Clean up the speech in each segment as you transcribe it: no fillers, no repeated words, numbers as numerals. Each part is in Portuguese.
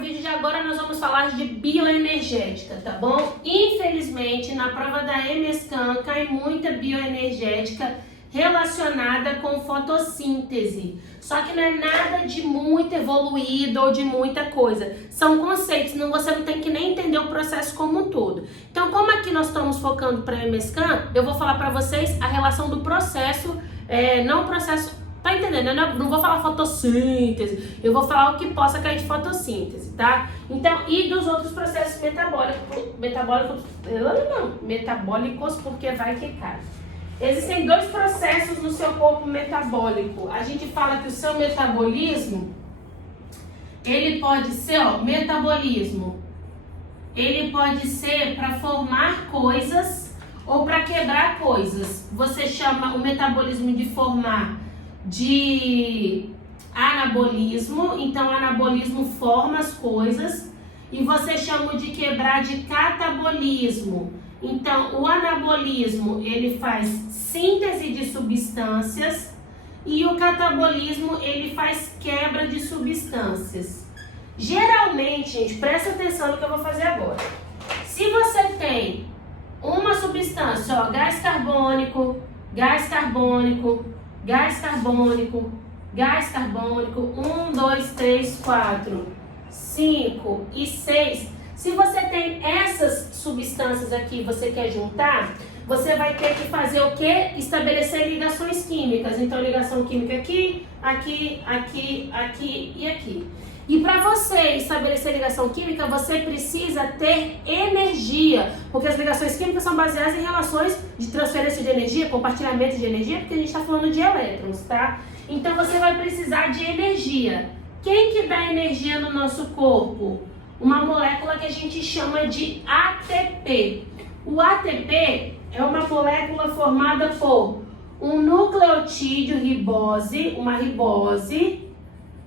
no vídeo de agora nós vamos falar de bioenergética, tá bom? Infelizmente, na prova da EMESCAN cai muita bioenergética relacionada com fotossíntese. Só que não é nada de muito evoluído ou de muita coisa. São conceitos, você não tem que nem entender o processo como um todo. Então, como aqui nós estamos focando para a EMESCAN, eu vou falar para vocês a relação do processo, não o processo. Tá entendendo? Eu não vou falar fotossíntese, eu vou falar o que possa cair de fotossíntese, tá? Então, e dos outros processos metabólicos, porque vai que cai. Existem dois processos no seu corpo metabólico. A gente fala que o seu metabolismo, ele pode ser, metabolismo, ele pode ser para formar coisas ou para quebrar coisas. Você chama o metabolismo de formar de anabolismo, então anabolismo forma as coisas, e você chama de quebrar de catabolismo. Então o anabolismo ele faz síntese de substâncias e o catabolismo ele faz quebra de substâncias. Geralmente, gente, presta atenção no que eu vou fazer agora. Se você tem uma substância, gás carbônico, gás carbônico, gás carbônico, gás carbônico, 1, 2, 3, 4, 5 e 6. Se você tem essas substâncias aqui, você quer juntar, você vai ter que fazer o quê? Estabelecer ligações químicas. Então, ligação química aqui, aqui, aqui, aqui e aqui. E para você estabelecer ligação química, você precisa ter energia, porque as ligações químicas são baseadas em relações de transferência de energia, compartilhamento de energia, porque a gente está falando de elétrons, tá? Então você vai precisar de energia. Quem que dá energia no nosso corpo? Uma molécula que a gente chama de ATP. O ATP é uma molécula formada por um nucleotídeo ribose, uma ribose,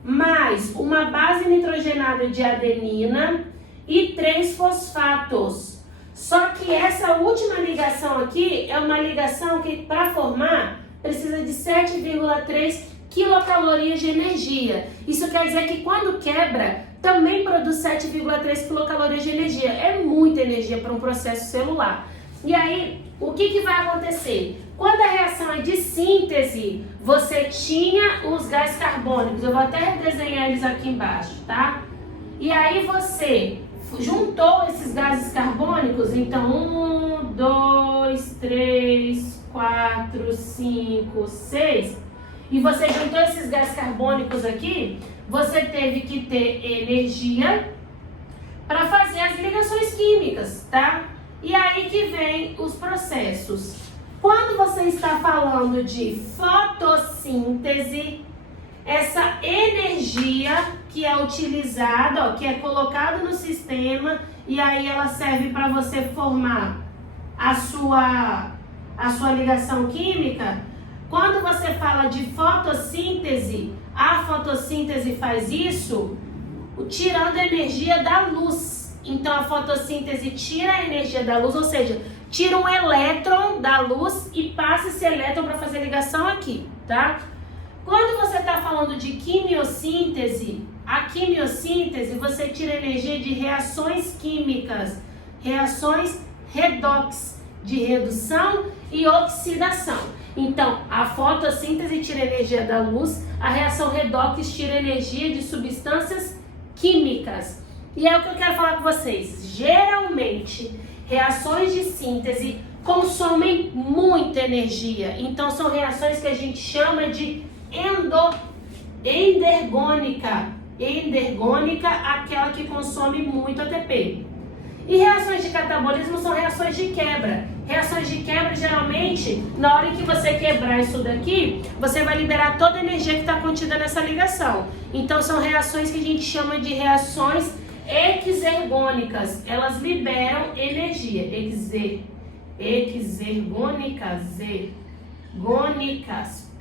mais uma base nitrogenada de adenina e 3 fosfatos. Só que essa última ligação aqui é uma ligação que, para formar, precisa de 7,3 quilocalorias de energia. Isso quer dizer que quando quebra, também produz 7,3 quilocalorias de energia. É muita energia para um processo celular. E aí, o que vai acontecer? Quando a reação é de síntese, você tinha os gases carbônicos. Eu vou até redesenhar eles aqui embaixo, tá? E aí você juntou esses gases carbônicos, então 1, 2, 3, 4, 5, 6. E você juntou esses gases carbônicos aqui, você teve que ter energia para fazer as ligações químicas, tá? E aí que vem os processos. Quando você está falando de fotossíntese, essa energia que é utilizada, que é colocada no sistema, e aí ela serve para você formar a sua ligação química. Quando você fala de fotossíntese, a fotossíntese faz isso tirando a energia da luz. Então a fotossíntese tira a energia da luz, ou seja, tira um elétron da luz e passa esse elétron para fazer ligação aqui, tá? Quando você está falando de quimiossíntese, a quimiossíntese você tira energia de reações químicas, reações redox, de redução e oxidação. Então, a fotossíntese tira energia da luz, a reação redox tira energia de substâncias químicas. E é o que eu quero falar com vocês. Geralmente, reações de síntese consomem muita energia. Então, são reações que a gente chama de endergônica. Endergônica, aquela que consome muito ATP. E reações de catabolismo são reações de quebra. Reações de quebra, geralmente, na hora que você quebrar isso daqui, você vai liberar toda a energia que está contida nessa ligação. Então, são reações que a gente chama de reações exergônicas. Elas liberam energia. Exergônicas.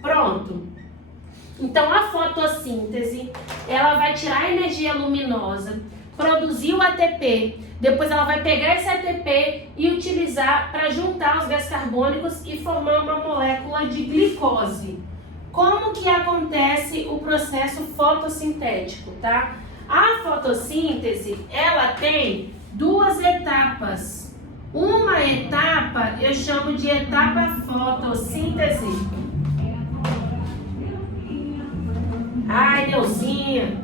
Pronto. Então, a fotossíntese, ela vai tirar a energia luminosa, produzir o ATP, depois ela vai pegar esse ATP e utilizar para juntar os gases carbônicos e formar uma molécula de glicose. Como que acontece o processo fotossintético, tá? A fotossíntese tem duas etapas. Uma etapa eu chamo de etapa fotossíntese. Ai, Neuzinha.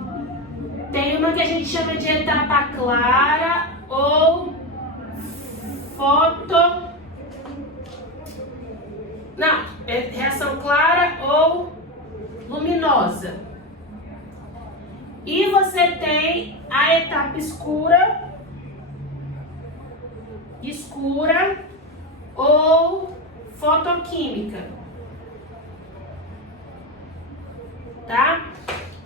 Tem uma que a gente chama de etapa clara ou reação clara ou luminosa. E você tem a etapa escura ou fotoquímica. Tá?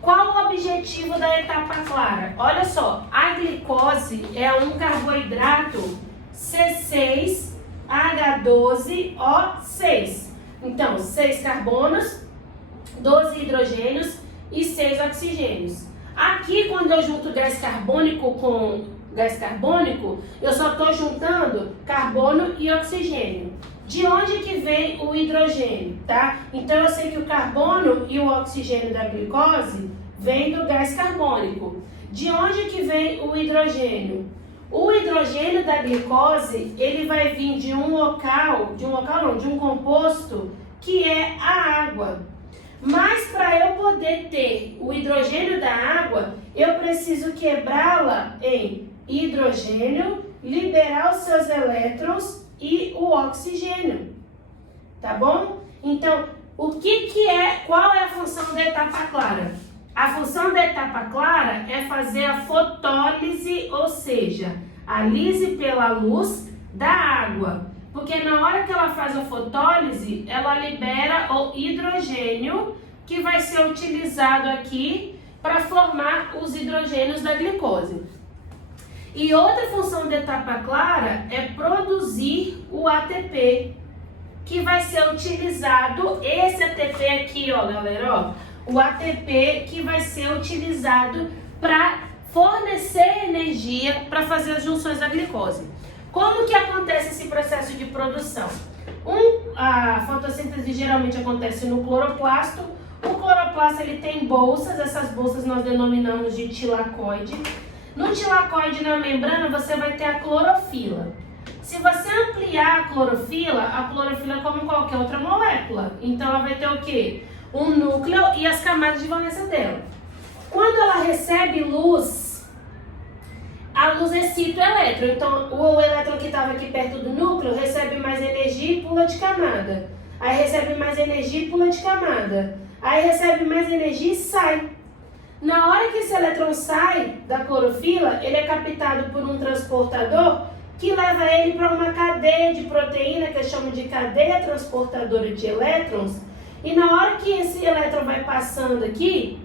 Qual o objetivo da etapa clara? Olha só, a glicose é um carboidrato C6H12O6. Então, 6 carbonos, 12 hidrogênios e 6 oxigênios. Aqui, quando eu junto gás carbônico com gás carbônico, eu só estou juntando carbono e oxigênio. De onde que vem o hidrogênio, tá? Então, eu sei que o carbono e o oxigênio da glicose vem do gás carbônico. De onde que vem o hidrogênio? O hidrogênio da glicose, ele vai vir de um composto que é a água. Mas para eu poder ter o hidrogênio da água, eu preciso quebrá-la em hidrogênio, liberar os seus elétrons e o oxigênio. Tá bom? Então, qual é a função da etapa clara? A função da etapa clara é fazer a fotólise, ou seja, a lise pela luz da água. Porque na hora que ela faz a fotólise, ela libera o hidrogênio que vai ser utilizado aqui para formar os hidrogênios da glicose. E outra função da etapa clara é produzir o ATP, que vai ser utilizado, esse ATP aqui, ó, galera, ó, o ATP que vai ser utilizado para fornecer energia para fazer as junções da glicose. Como que acontece esse processo de produção? A fotossíntese geralmente acontece no cloroplasto. O cloroplasto ele tem bolsas, essas bolsas nós denominamos de tilacoide. No tilacoide, na membrana, você vai ter a clorofila. Se você ampliar a clorofila é como qualquer outra molécula. Então ela vai ter o quê? Um núcleo e as camadas de valência dela. Quando ela recebe luz, a luz excita o elétron. Então o elétron que estava aqui perto do núcleo recebe mais energia e pula de camada. Aí recebe mais energia e pula de camada. Aí recebe mais energia e sai. Na hora que esse elétron sai da clorofila, ele é captado por um transportador que leva ele para uma cadeia de proteína que eu chamo de cadeia transportadora de elétrons. E na hora que esse elétron vai passando aqui,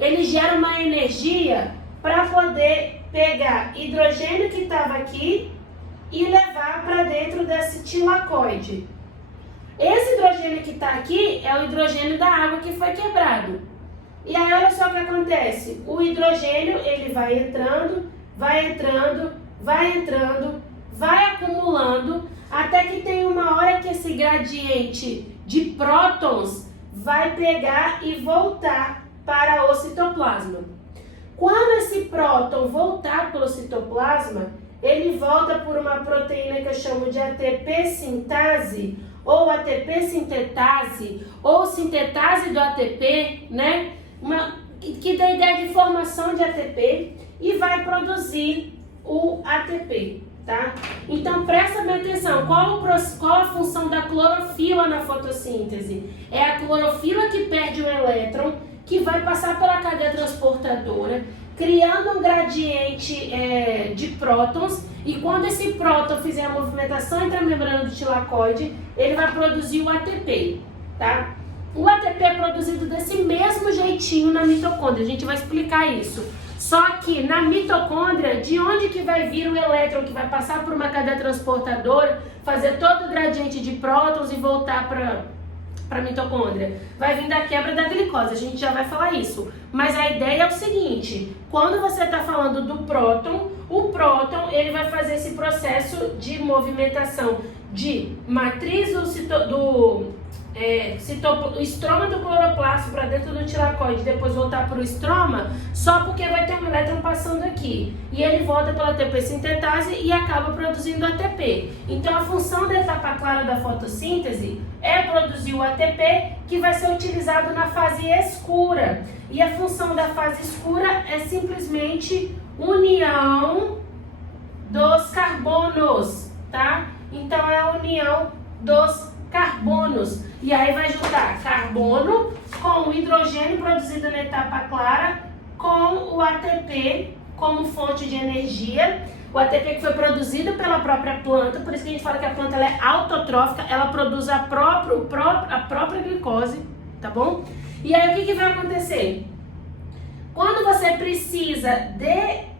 ele gera uma energia para poder pegar hidrogênio que estava aqui e levar para dentro desse tilacoide. Esse hidrogênio que está aqui é o hidrogênio da água que foi quebrado. E aí olha só o que acontece, o hidrogênio ele vai entrando, vai acumulando, até que tem uma hora que esse gradiente de prótons vai pegar e voltar para o citoplasma. Quando esse próton voltar para o citoplasma, ele volta por uma proteína que eu chamo de ATP sintase, ou ATP sintetase, ou sintetase do ATP, né? Que dá a ideia de formação de ATP e vai produzir o ATP, tá? Então presta bem atenção, qual a função da clorofila na fotossíntese? É a clorofila que perde o elétron, que vai passar pela cadeia transportadora, criando um gradiente de prótons, e quando esse próton fizer a movimentação entre a membrana do tilacoide, ele vai produzir o ATP, tá? O ATP é produzido desse mesmo jeitinho na mitocôndria, a gente vai explicar isso. Só que na mitocôndria, de onde que vai vir o elétron que vai passar por uma cadeia transportadora, fazer todo o gradiente de prótons e voltar para a mitocôndria? Vai vir da quebra da glicose, a gente já vai falar isso. Mas a ideia é o seguinte, quando você está falando do próton, o próton ele vai fazer esse processo de movimentação de matriz o estroma do cloroplasto para dentro do tilacoide e depois voltar para o estroma, só porque vai ter um elétron passando aqui. E ele volta pela ATP sintetase e acaba produzindo ATP. Então a função da etapa clara da fotossíntese é produzir o ATP, que vai ser utilizado na fase escura. E a função da fase escura é simplesmente união dos carbonos, tá? Então é a união dos carbonos. E aí vai juntar carbono com o hidrogênio produzido na etapa clara com o ATP como fonte de energia. O ATP que foi produzido pela própria planta, por isso que a gente fala que a planta ela é autotrófica, ela produz a própria glicose, tá bom? E aí o que vai acontecer? Quando você precisa de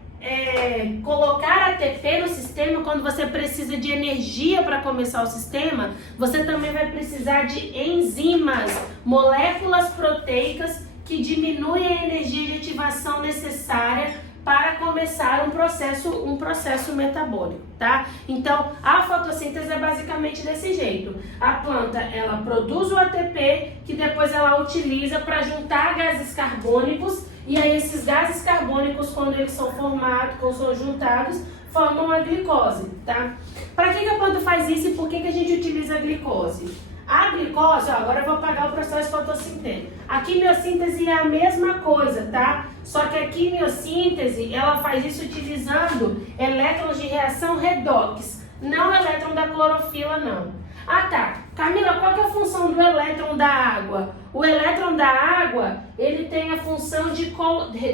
colocar ATP no sistema, quando você precisa de energia para começar o sistema, você também vai precisar de enzimas, moléculas proteicas que diminuem a energia de ativação necessária para começar um processo metabólico, tá? Então, a fotossíntese é basicamente desse jeito. A planta, ela produz o ATP, que depois ela utiliza para juntar gases carbônicos, e aí esses gases carbônicos, quando eles são formados, quando são juntados, formam a glicose, tá? Para que a planta faz isso e por que a gente utiliza a glicose? A glicose, ó, agora eu vou apagar o processo fotossintético. A quimiossíntese é a mesma coisa, tá? Só que a quimiossíntese, ela faz isso utilizando elétrons de reação redox, não elétron da clorofila, não. Ah, tá. Camila, qual que é a função do elétron da água? O elétron da água, ele tem a função de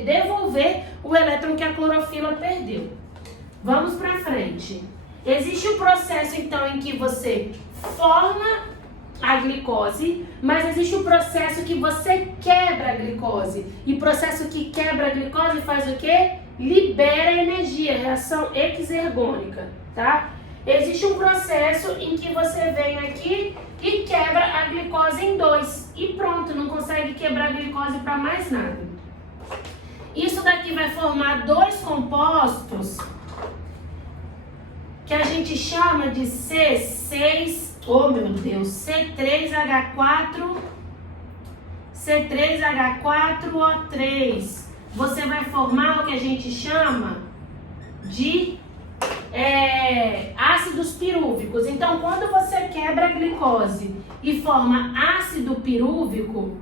devolver o elétron que a clorofila perdeu. Vamos para frente. Existe um processo, então, em que você forma a glicose, mas existe um processo que você quebra a glicose. E o processo que quebra a glicose faz o quê? Libera energia, reação exergônica, tá? Existe um processo em que você vem aqui e quebra a glicose em dois. E pronto, não consegue quebrar a glicose para mais nada. Isso daqui vai formar dois compostos que a gente chama de C6, oh meu Deus, C3H4O3. Você vai formar o que a gente chama de ácidos pirúvicos. Então, quando você quebra a glicose e forma ácido pirúvico,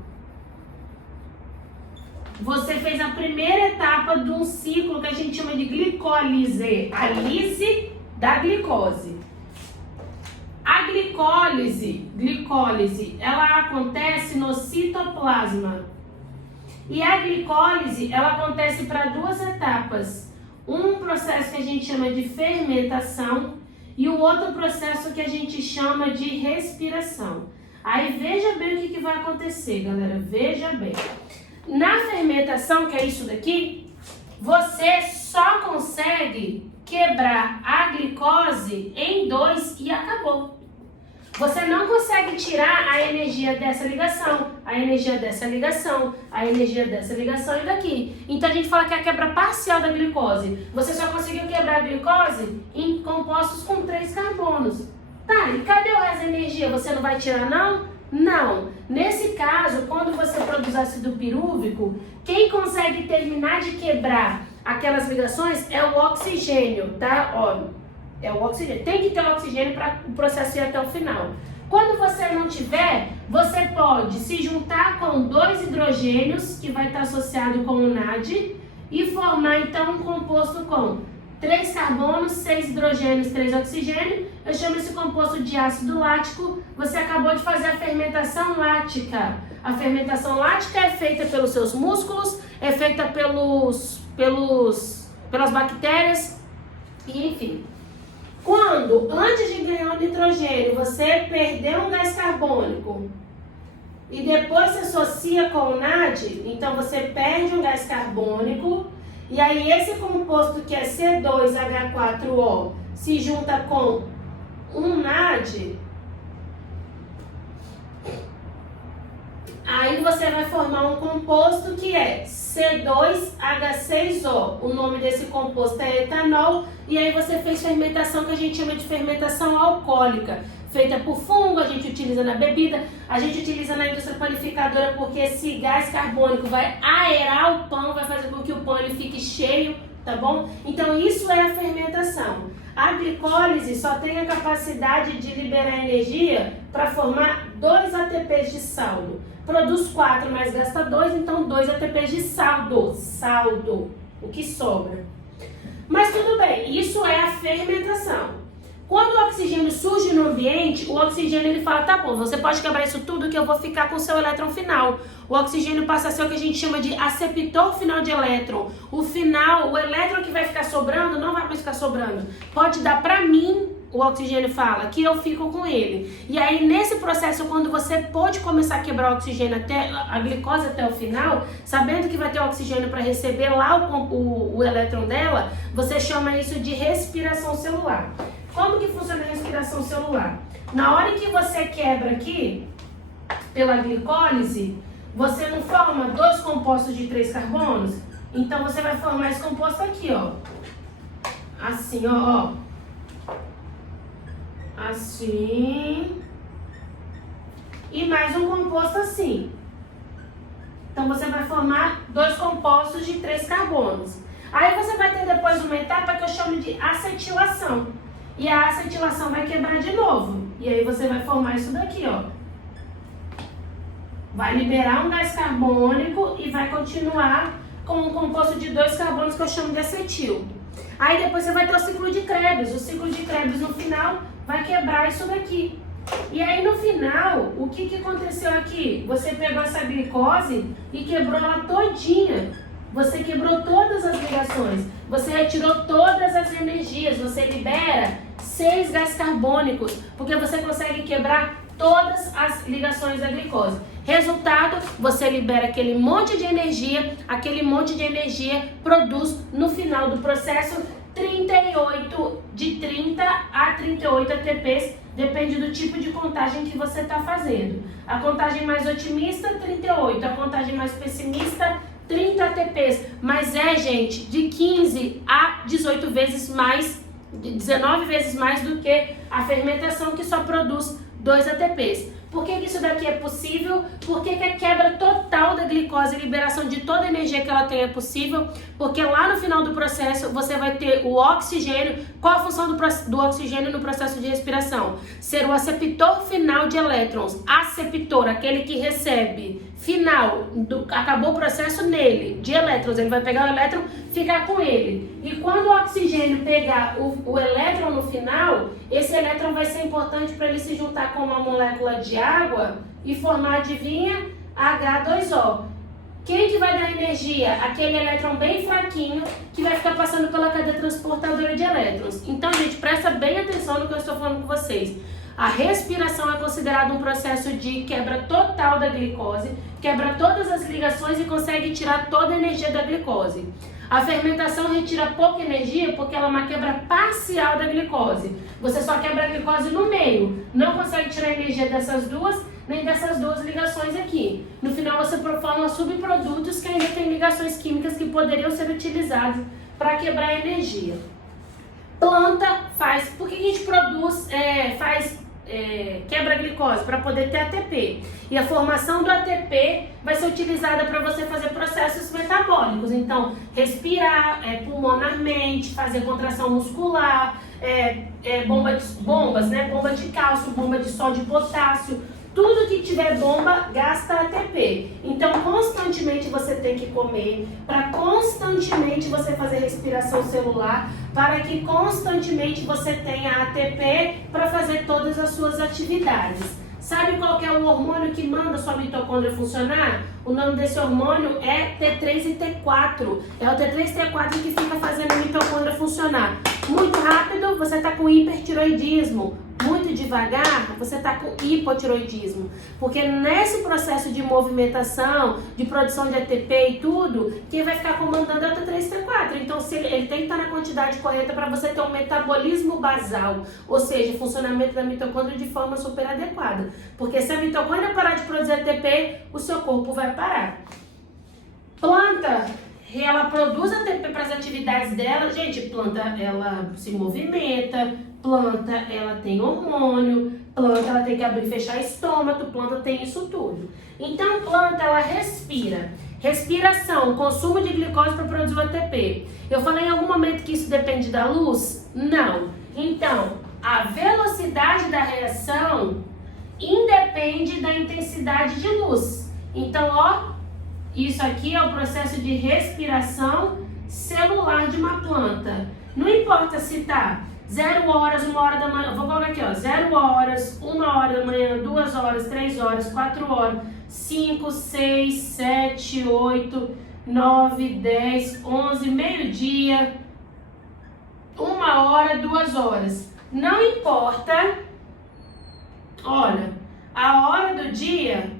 você fez a primeira etapa de um ciclo que a gente chama de glicólise, a lise da glicose. A glicólise, ela acontece no citoplasma. E a glicólise, ela acontece para duas etapas. Um processo que a gente chama de fermentação e o outro processo que a gente chama de respiração. Aí veja bem o que vai acontecer, galera, veja bem. Na fermentação, que é isso daqui, você só consegue quebrar a glicose em dois e acabou. Você não consegue tirar a energia dessa ligação, a energia dessa ligação, a energia dessa ligação e daqui. Então a gente fala que é a quebra parcial da glicose. Você só conseguiu quebrar a glicose em compostos com 3 carbonos. Tá, e cadê o resto da energia? Você não vai tirar não? Não. Nesse caso, quando você produz ácido pirúvico, quem consegue terminar de quebrar aquelas ligações é o oxigênio, tá? Ó. É o oxigênio. Tem que ter o oxigênio para o processo ir até o final. Quando você não tiver, você pode se juntar com 2 hidrogênios, que vai estar associado com o NAD, e formar então um composto com 3 carbonos, 6 hidrogênios, 3 oxigênios. Eu chamo esse composto de ácido lático. Você acabou de fazer a fermentação lática. A fermentação lática é feita pelos seus músculos, é feita pelas bactérias, e enfim. Quando, antes de ganhar o nitrogênio, você perdeu um gás carbônico e depois se associa com o NAD, então você perde um gás carbônico e aí esse composto que é C2H4O se junta com um NAD, Aí você vai formar um composto que é C2H6O. O nome desse composto é etanol. E aí você fez fermentação que a gente chama de fermentação alcoólica. Feita por fungo, a gente utiliza na bebida, a gente utiliza na indústria panificadora porque esse gás carbônico vai aerar o pão, vai fazer com que o pão ele fique cheio, tá bom? Então isso é a fermentação. A glicólise só tem a capacidade de liberar energia para formar 2 ATPs de saldo. Produz 4, mas gasta 2, então 2 ATPs de saldo, o que sobra. Mas tudo bem, isso é a fermentação. Quando o oxigênio surge no ambiente, o oxigênio ele fala, tá bom, você pode quebrar isso tudo que eu vou ficar com o seu elétron final. O oxigênio passa a ser o que a gente chama de aceptor final de elétron. O elétron que vai ficar sobrando, não vai mais ficar sobrando. Pode dar pra mim, o oxigênio fala, que eu fico com ele. E aí, nesse processo, quando você pode começar a quebrar o oxigênio, a glicose até o final, sabendo que vai ter oxigênio para receber lá o elétron dela, você chama isso de respiração celular. Como que funciona a respiração celular? Na hora que você quebra aqui, pela glicólise, você não forma 2 compostos de 3 carbonos? Então você vai formar esse composto aqui, ó. Assim, ó. Assim. E mais um composto assim. Então você vai formar 2 compostos de 3 carbonos. Aí você vai ter depois uma etapa que eu chamo de acetilação. E a acetilação vai quebrar de novo. E aí você vai formar isso daqui, ó. Vai liberar um gás carbônico e vai continuar com um composto de 2 carbonos que eu chamo de acetil. Aí depois você vai ter o ciclo de Krebs. O ciclo de Krebs no final vai quebrar isso daqui. E aí no final, o que aconteceu aqui? Você pegou essa glicose e quebrou ela todinha. Você quebrou todas as ligações. Você retirou todas as energias. Você libera 6 gás carbônicos, porque você consegue quebrar todas as ligações da glicose. Resultado, você libera aquele monte de energia produz no final do processo 30 a 38 ATPs, depende do tipo de contagem que você está fazendo. A contagem mais otimista, 38, a contagem mais pessimista, 30 ATPs, mas gente, de 15 a 18 vezes mais, 19 vezes mais do que a fermentação que só produz 2 ATPs. Por que isso daqui é possível? Por que a quebra total da glicose e liberação de toda a energia que ela tem é possível? Porque lá no final do processo você vai ter o oxigênio. Qual a função do oxigênio no processo de respiração? Ser o aceptor final de elétrons. Aceptor, aquele que recebe. Final, acabou o processo nele, de elétrons. Ele vai pegar o elétron, ficar com ele. E quando o oxigênio pegar o elétron no final, esse elétron vai ser importante para ele se juntar com uma molécula de água e formar, adivinha, H2O. Quem que vai dar energia? Aquele elétron bem fraquinho que vai ficar passando pela cadeia transportadora de elétrons. Então, gente, presta bem atenção no que eu estou falando com vocês. A respiração é considerada um processo de quebra total da glicose, quebra todas as ligações e consegue tirar toda a energia da glicose. A fermentação retira pouca energia porque ela é uma quebra parcial da glicose. Você só quebra a glicose no meio, não consegue tirar a energia dessas duas, nem dessas 2 ligações aqui. No final você forma subprodutos que ainda têm ligações químicas que poderiam ser utilizados para quebrar a energia. Planta faz, por que a gente produz, quebra a glicose? Para poder ter ATP. E a formação do ATP vai ser utilizada para você fazer processos metabólicos. Então, respirar pulmonarmente, fazer contração muscular, bombas, né? Bomba de cálcio, bomba de sódio e potássio. Tudo que tiver bomba gasta ATP. Então, constantemente você tem que comer, para constantemente você fazer respiração celular, para que constantemente você tenha ATP para fazer todas as suas atividades. Sabe qual que é o hormônio que manda a sua mitocôndria funcionar? O nome desse hormônio é T3 e T4. É o T3 e T4 que fica fazendo a mitocôndria funcionar. Muito rápido, você está com hipertiroidismo. Muito muito devagar, você está com hipotiroidismo. Porque nesse processo de movimentação, de produção de ATP e tudo, quem vai ficar comandando é o T3 T4. Então ele tem que estar na quantidade correta para você ter um metabolismo basal, ou seja, funcionamento da mitocôndria de forma super adequada. Porque se a mitocôndria parar de produzir ATP, o seu corpo vai parar. Planta, ela produz ATP para as atividades dela. Gente, planta, ela se movimenta, planta, ela tem hormônio, planta, ela tem que abrir e fechar estômago, planta tem isso tudo. Então, planta, ela respira. Respiração, consumo de glicose para produzir o ATP. Eu falei em algum momento que isso depende da luz? Não. Então, a velocidade da reação independe da intensidade de luz. Então, ó, isso aqui é o processo de respiração celular de uma planta. Não importa se tá 0 horas, 1 hora da manhã, vou colocar aqui, ó, 0 horas, 1 hora da manhã, 2 horas, 3 horas, 4 horas, 5, 6, 7, 8, 9, 10, 11, meio-dia, 1 hora, 2 horas. Não importa, olha, a hora do dia,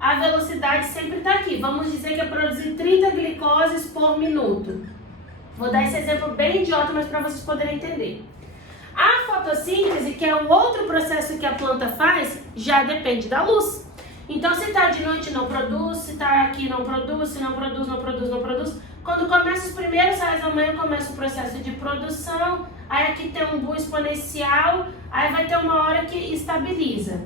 a velocidade sempre está aqui. Vamos dizer que é produzir 30 glicoses por minuto. Vou dar esse exemplo bem idiota, mas para vocês poderem entender. A fotossíntese, que é o outro processo que a planta faz, já depende da luz. Então, se está de noite, não produz. Se está aqui, não produz. Se não produz, não produz, não produz. Quando começa os primeiros raios da manhã, começa o processo de produção. Aí aqui tem um boom exponencial. Aí vai ter uma hora que estabiliza.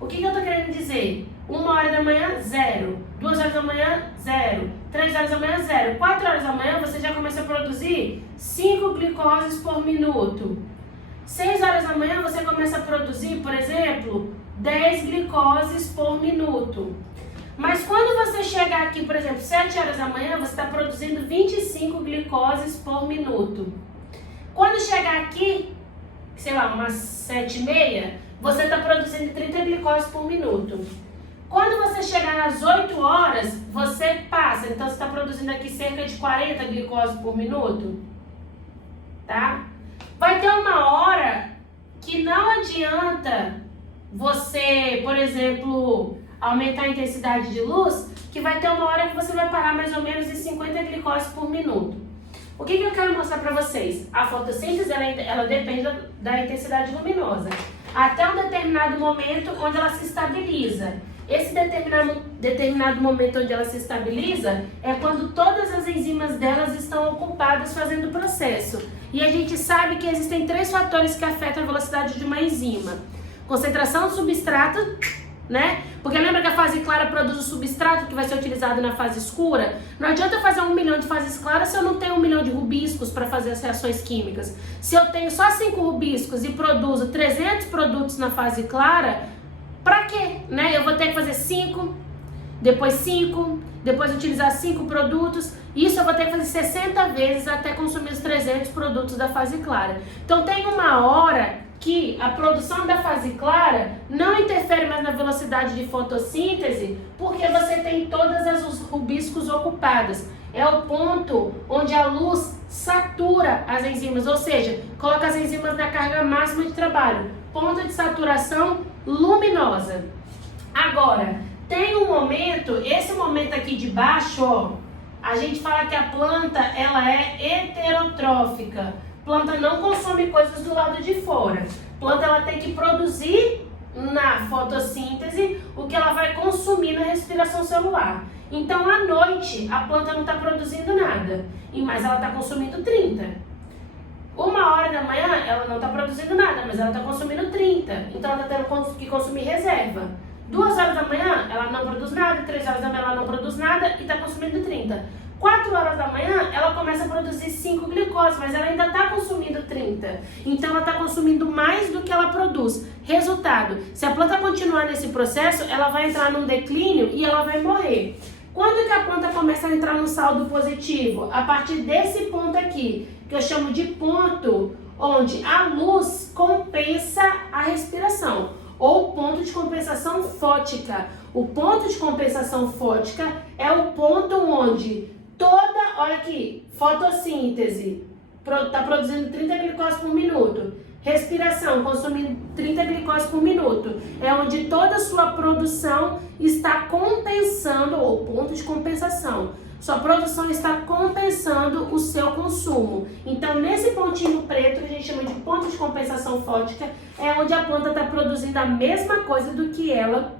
O que eu estou querendo dizer? 1 hora da manhã, 0. 2 horas da manhã, 0. 3 horas da manhã, 0. 4 horas da manhã, você já começa a produzir 5 glicoses por minuto. 6 horas da manhã, você começa a produzir, por exemplo, 10 glicoses por minuto. Mas quando você chegar aqui, por exemplo, 7 horas da manhã, você está produzindo 25 glicoses por minuto. Quando chegar aqui, sei lá, umas 7h30, você está produzindo 30 glicoses por minuto. Quando você chegar nas 8 horas, você passa. Então, você está produzindo aqui cerca de 40 glicoses por minuto. Tá? Vai ter uma hora que não adianta você, por exemplo, aumentar a intensidade de luz, que vai ter uma hora que você vai parar mais ou menos em 50 glicoses por minuto. O que eu quero mostrar para vocês? A fotossíntese, ela depende da intensidade luminosa. Até um determinado momento onde ela se estabiliza. Esse determinado momento onde ela se estabiliza é quando todas as enzimas delas estão ocupadas fazendo o processo. E a gente sabe que existem 3 fatores que afetam a velocidade de uma enzima. Concentração do substrato, né? Porque lembra que a fase clara produz o substrato que vai ser utilizado na fase escura? Não adianta fazer 1 milhão de fases claras se eu não tenho 1 milhão de rubiscos para fazer as reações químicas. Se eu tenho só 5 rubiscos e produzo 300 produtos na fase clara, pra quê? Né? Eu vou ter que fazer 5, depois utilizar 5 produtos. Isso eu vou ter que fazer 60 vezes até consumir os 300 produtos da fase clara. Então tem uma hora que a produção da fase clara não interfere mais na velocidade de fotossíntese, porque você tem todas os rubiscos ocupadas. É o ponto onde a luz satura as enzimas, ou seja, coloca as enzimas na carga máxima de trabalho. Ponto de saturação luminosa. Agora, tem um momento, esse momento aqui de baixo, ó, a gente fala que a planta, ela é heterotrófica. Planta não consome coisas do lado de fora. Planta, ela tem que produzir na fotossíntese o que ela vai consumir na respiração celular. Então, à noite, a planta não está produzindo nada, mas ela está consumindo 30. 1 hora da manhã, ela não está produzindo nada, mas ela está consumindo 30. Então, ela está tendo que consumir reserva. 2 horas da manhã, ela não produz nada. 3 horas da manhã, ela não produz nada e está consumindo 30. 4 horas da manhã, ela começa a produzir 5 glicose, mas ela ainda está consumindo 30. Então, ela está consumindo mais do que ela produz. Resultado, se a planta continuar nesse processo, ela vai entrar num declínio e ela vai morrer. Quando que a planta começa a entrar no saldo positivo? A partir desse ponto aqui, que eu chamo de ponto onde a luz compensa a respiração, ou ponto de compensação fótica. O ponto de compensação fótica é o ponto onde olha aqui, fotossíntese, está produzindo 30 glicose por minuto. Respiração, consumindo 30 glicose por minuto. É onde toda a sua produção está compensando, ou ponto de compensação. Sua produção está compensando o seu consumo. Então, nesse pontinho preto, que a gente chama de ponto de compensação fótica, é onde a planta está produzindo a mesma coisa do que ela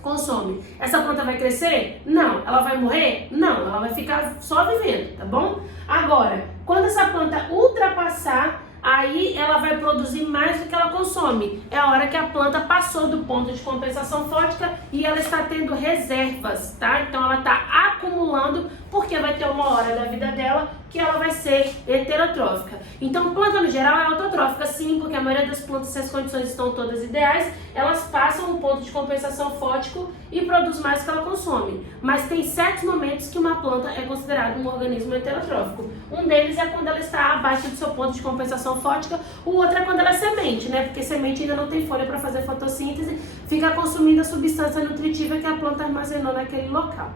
consome. Essa planta vai crescer? Não. Ela vai morrer? Não. Ela vai ficar só vivendo, tá bom? Agora, quando essa planta ultrapassar, aí ela vai produzir mais do que ela consome. É a hora que a planta passou do ponto de compensação fótica e ela está tendo reservas, tá? Então ela está acumulando, porque vai ter uma hora da vida dela que ela vai ser heterotrófica. Então, planta no geral é autotrófica sim, porque a maioria das plantas, se as condições estão todas ideais, elas passam o ponto de compensação fótico e produz mais do que ela consome. Mas tem certos momentos que uma planta é considerada um organismo heterotrófico. Um deles é quando ela está abaixo do seu ponto de compensação fótica, o outro é quando ela é semente, né? Porque semente ainda não tem folha para fazer fotossíntese, fica consumindo a substância nutritiva que a planta armazenou naquele local.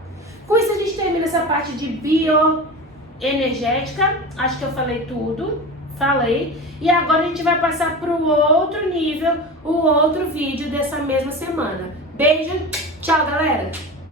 Com isso a gente termina essa parte de bioenergética. Acho que eu falei tudo. Falei. E agora a gente vai passar para o outro nível, o outro vídeo dessa mesma semana. Beijo, tchau galera!